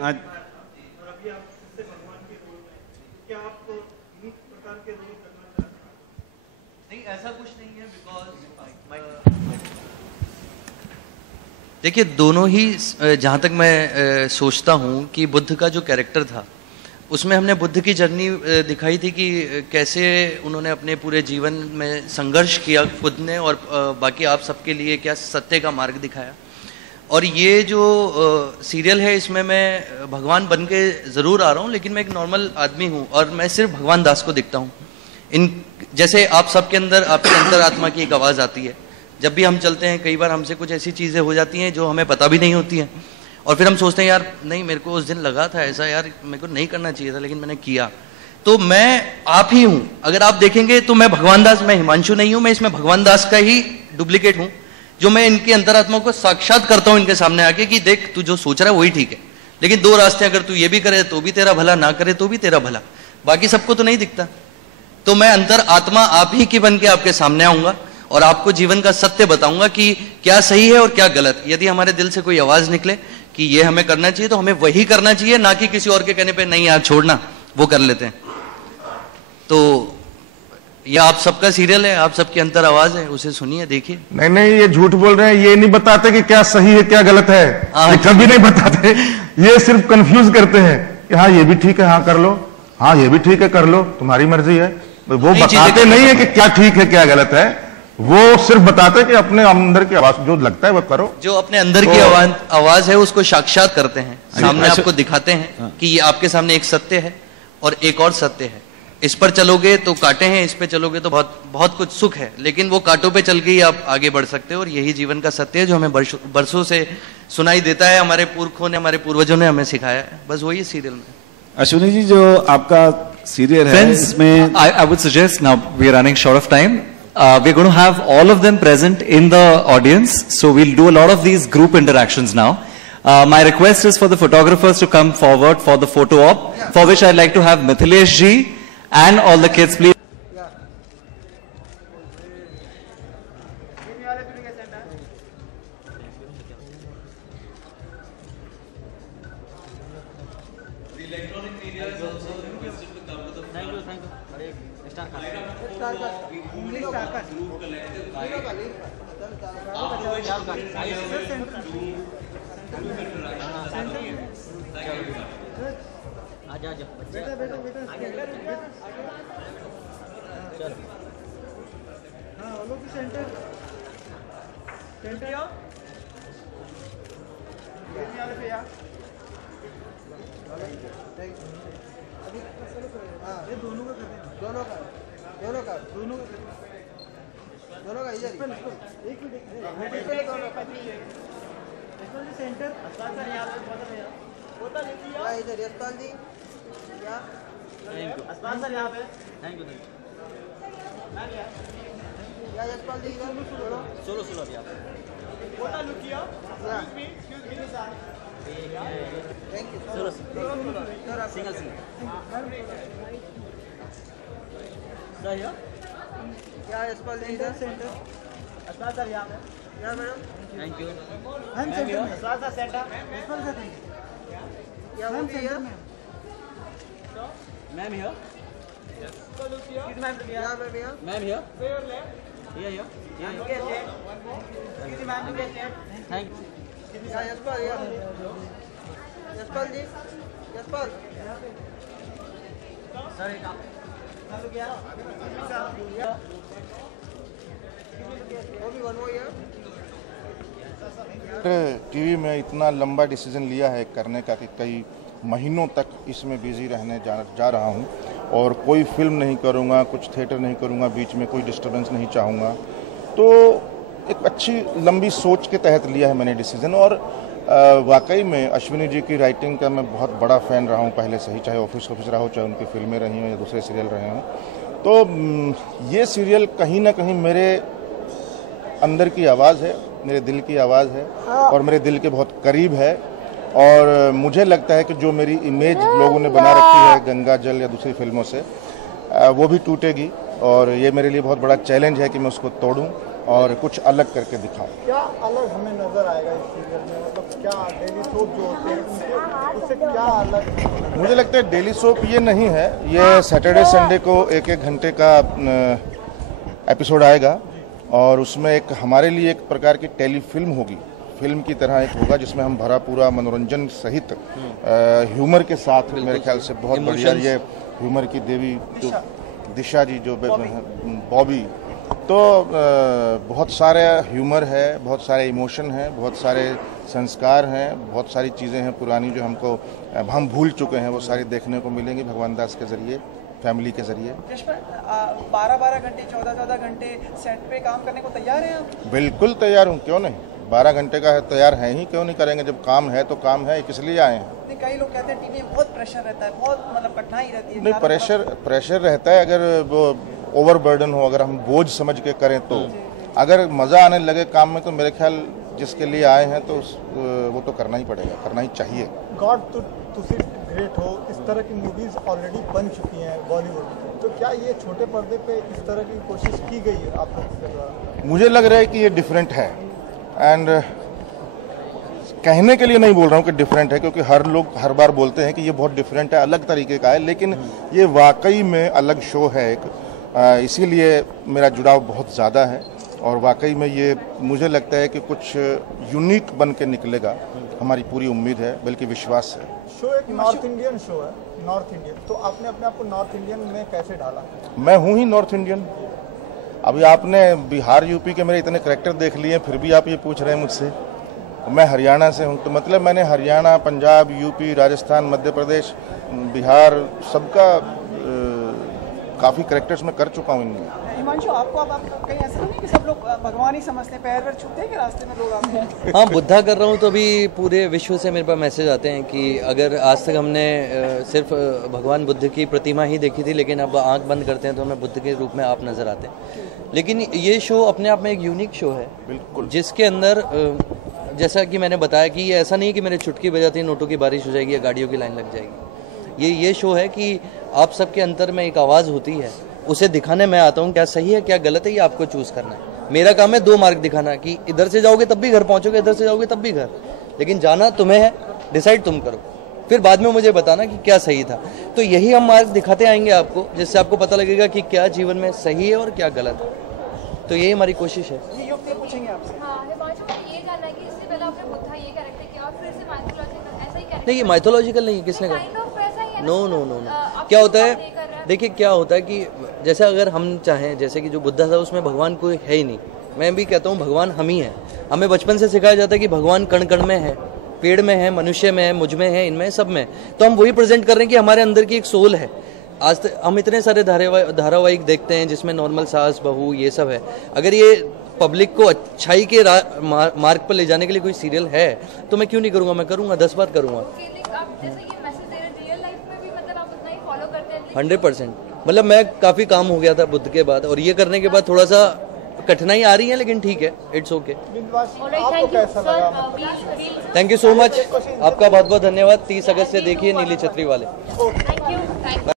हाँ। नहीं, ऐसा कुछ नहीं है, बिकॉज देखिए दोनों ही, जहाँ तक मैं सोचता हूँ कि बुद्ध का जो कैरेक्टर था उसमें हमने बुद्ध की जर्नी दिखाई थी कि कैसे उन्होंने अपने पूरे जीवन में संघर्ष किया खुद ने, और बाकी आप सबके लिए क्या सत्य का मार्ग दिखाया। और ये जो सीरियल है इसमें मैं भगवान बन के ज़रूर आ रहा हूँ, लेकिन मैं एक नॉर्मल आदमी हूँ और मैं सिर्फ भगवान दास को दिखता हूँ। इन जैसे आप सबके अंदर आपके अंतरात्मा की एक आवाज़ आती है, जब भी हम चलते हैं कई बार हमसे कुछ ऐसी चीज़ें हो जाती हैं जो हमें पता भी नहीं होती हैं, और फिर हम सोचते हैं यार नहीं मेरे को उस दिन लगा था ऐसा, यार मेरे को नहीं करना चाहिए था लेकिन मैंने किया। तो मैं आप ही हूँ, अगर आप देखेंगे तो मैं भगवान दास, मैं हिमांशु नहीं हूँ, मैं इसमें भगवान दास का ही डुप्लीकेट हूँ, जो मैं इनकी अंतरात्मा को साक्षात करता हूँ इनके सामने आके कि देख तू जो सोच रहा है वही ठीक है, लेकिन दो रास्ते, अगर तू ये भी करे तो भी तेरा भला, ना करे तो भी तेरा भला, बाकी सबको तो नहीं दिखता। तो मैं अंतर आत्मा आप ही की बन के आपके सामने आऊंगा और आपको जीवन का सत्य बताऊंगा कि क्या सही है और क्या गलत। यदि हमारे दिल से कोई आवाज निकले कि ये हमें करना चाहिए तो हमें वही करना चाहिए, ना कि किसी और के कहने पे नहीं यार छोड़ना, वो कर लेते हैं। तो ये आप सबका सीरियल है, आप सबकी अंतर आवाज है, उसे सुनिए देखिए। नहीं नहीं, ये झूठ बोल रहे हैं, ये नहीं बताते कि क्या सही है क्या गलत है, ये कभी नहीं बताते, ये सिर्फ कंफ्यूज करते हैं कि हाँ ये भी ठीक है, हाँ कर लो, हाँ ये भी ठीक है कर लो, तुम्हारी मर्जी है। वो बताते नहीं है कि क्या ठीक है क्या गलत है, वो सिर्फ बताते कि अपने अंदर की आवाज जो लगता है वो करो, जो अपने अंदर की आवाज है उसको साक्षात करते हैं, सामने आपको दिखाते हैं कि ये आपके सामने एक सत्य है और एक और सत्य है, इस पर चलोगे तो कांटे हैं, इस पे चलोगे तो बहुत बहुत कुछ सुख है, लेकिन वो कांटों पे चल के ही आप आगे बढ़ सकते हो। और यही जीवन का सत्य है जो हमें बरसों से सुनाई देता है, हमारे पुरखों ने, हमारे पूर्वजों ने हमें सिखाया है, बस वही सीरियल में। अश्विनी जी, जो आपका सीरियल है इसमें I would suggest, now we are running short of time, we're going to have all of them present in the audience, so we'll do a lot of these group interactions now. My request is for the photographers to come forward for the photo op, for which I'd like to have Mithilesh ji and all the kids, please. TV में इतना लंबा decision लिया है करने का कि कई महीनों तक इसमें बिजी रहने जा रहा हूं, और कोई फिल्म नहीं करूंगा, कुछ थिएटर नहीं करूंगा, बीच में कोई डिस्टर्बेंस नहीं चाहूँगा। तो एक अच्छी लंबी सोच के तहत लिया है मैंने डिसीजन, और वाकई में अश्विनी जी की राइटिंग का मैं बहुत बड़ा फ़ैन रहा हूँ पहले से ही, चाहे ऑफिस रहा हो, चाहे उनकी फिल्में रही हों या दूसरे सीरियल रहे हों। तो ये सीरियल कहीं ना कहीं मेरे अंदर की आवाज़ है, मेरे दिल की आवाज़ है, और मेरे दिल के बहुत करीब है। और मुझे लगता है कि जो मेरी इमेज लोगों ने बना रखी है गंगा जल या दूसरी फिल्मों से, वो भी टूटेगी, और ये मेरे लिए बहुत बड़ा चैलेंज है कि मैं उसको तोड़ूं और कुछ अलग करके दिखाऊं। क्या अलग हमें नजर आएगा इस सीरियल में, मतलब क्या डेली सोप जो होते हैं क्या अलग? मुझे लगता है डेली सोप ये नहीं है, ये सैटरडे संडे को एक घंटे का एपिसोड आएगा और उसमें एक हमारे लिए एक प्रकार की टेलीफिल्म होगी, फिल्म की तरह एक होगा जिसमें हम भरा पूरा मनोरंजन सहित ह्यूमर के साथ, मेरे ख्याल से बहुत बढ़िया ये ह्यूमर की देवी जो दिशा जी जो बॉबी, तो बहुत सारे ह्यूमर है, बहुत सारे इमोशन है, बहुत सारे संस्कार हैं, बहुत सारी चीज़ें हैं पुरानी जो हम भूल चुके हैं, वो सारी देखने को मिलेंगी भगवान दास के ज़रिए, फैमिली के ज़रिए। 12-12 घंटे 14-14 घंटे सेट पे काम करने को तैयार हैं आप? बिल्कुल तैयार हूँ, क्यों नहीं। 12 घंटे का है, तैयार हैं ही, क्यों नहीं करेंगे। जब काम है तो काम है, किस लिए आए हैं। नहीं, कई लोग कहते हैं टीवी में बहुत प्रेशर रहता है, बहुत मतलब कठिनाई रहती है। नहीं, प्रेशर रहता है, अगर वो ओवरबर्डन हो, अगर हम बोझ समझ के करें तो। अगर मज़ा आने लगे काम में तो मेरे ख्याल जिसके लिए आए हैं तो वो तो करना ही पड़ेगा, करना ही चाहिए। गॉड टू सी ग्रेट हो, इस तरह की मूवीज ऑलरेडी बन चुकी हैं बॉलीवुड में, तो क्या ये छोटे पर्दे पे इस तरह की कोशिश की गई है आप लोगों के द्वारा? मुझे लग रहा है कि ये डिफरेंट है, एंड कहने के लिए नहीं बोल रहा हूँ कि डिफरेंट है, क्योंकि हर लोग हर बार बोलते हैं कि ये बहुत डिफरेंट है, अलग तरीके का है, लेकिन ये वाकई में अलग शो है एक, इसीलिए मेरा जुड़ाव बहुत ज़्यादा है और वाकई में ये मुझे लगता है कि कुछ यूनिक बन के निकलेगा, हमारी पूरी उम्मीद है, बल्कि विश्वास है। शो एक नॉर्थ इंडियन शो है, नॉर्थ इंडियन, तो आपने अपने आप को नॉर्थ इंडियन में कैसे ढाला? मैं हूँ ही नॉर्थ इंडियन। अभी आपने बिहार यूपी के मेरे इतने करैक्टर देख लिए, फिर भी आप ये पूछ रहे हैं मुझसे। मैं हरियाणा से हूँ, तो मतलब मैंने हरियाणा, पंजाब, यूपी, राजस्थान, मध्य प्रदेश, बिहार, सबका काफ़ी करैक्टर्स में कर चुका हूँ इनमें। हिमांशु, आपको अब कहीं ऐसा नहीं कि सब लोग भगवान ही समझते हैं, पैर वैर छूते हैं कि रास्ते में लोग आपको? हाँ, बुद्धा कर रहा हूँ तो अभी पूरे विश्व से मेरे पास मैसेज आते हैं कि अगर आज तक हमने सिर्फ भगवान बुद्ध की प्रतिमा ही देखी थी, लेकिन अब आंख बंद करते हैं तो हमें बुद्ध के रूप में आप नज़र आते हैं। लेकिन ये शो अपने आप में एक यूनिक शो है, बिल्कुल, जिसके अंदर जैसा कि मैंने बताया कि ये ऐसा नहीं कि मेरे चुटकी बजाती नोटों की बारिश हो जाएगी या गाड़ियों की लाइन लग जाएगी। ये शो है कि आप सबके अंतर में एक आवाज़ होती है, उसे दिखाने मैं आता हूँ, क्या सही है क्या गलत है ये आपको चूज़ करना है। मेरा काम है 2 मार्ग दिखाना, कि इधर से जाओगे तब भी घर पहुँचोगे, इधर से जाओगे तब भी घर, लेकिन जाना तुम्हें है, डिसाइड तुम करो, फिर बाद में मुझे बताना कि क्या सही था। तो यही हम मार्ग दिखाते आएंगे आपको, जिससे आपको पता लगेगा कि क्या जीवन में सही है और क्या गलत है। तो यही हमारी कोशिश है। नहीं, ये माइथोलॉजिकल नहीं है, किसने कहा? No no no no. क्या होता है, देखिए क्या होता है कि जैसे अगर हम चाहें, जैसे कि जो बुद्धा था उसमें भगवान कोई है ही नहीं, मैं भी कहता हूँ भगवान हम ही हैं। हमें बचपन से सिखाया जाता है कि भगवान कण कण में है, पेड़ में है, मनुष्य में है, मुझ में है, इनमें सब में। तो हम वही प्रेजेंट कर रहे हैं कि हमारे अंदर की एक सोल है। आज तक हम इतने सारे धारावाहिक देखते हैं जिसमें नॉर्मल सास बहू ये सब है। अगर ये पब्लिक को अच्छाई के मार्ग पर ले जाने के लिए कोई सीरियल है तो मैं क्यों नहीं करूँगा, मैं करूँगा, 10 बार करूँगा। 100%। मतलब मैं काफ़ी काम हो गया था बुद्ध के बाद, और ये करने के बाद थोड़ा सा कठिनाई आ रही है, लेकिन ठीक है, it's okay. Thank you so much, आपका बहुत बहुत धन्यवाद। 30 अगस्त से देखिए नीली छतरी वाले।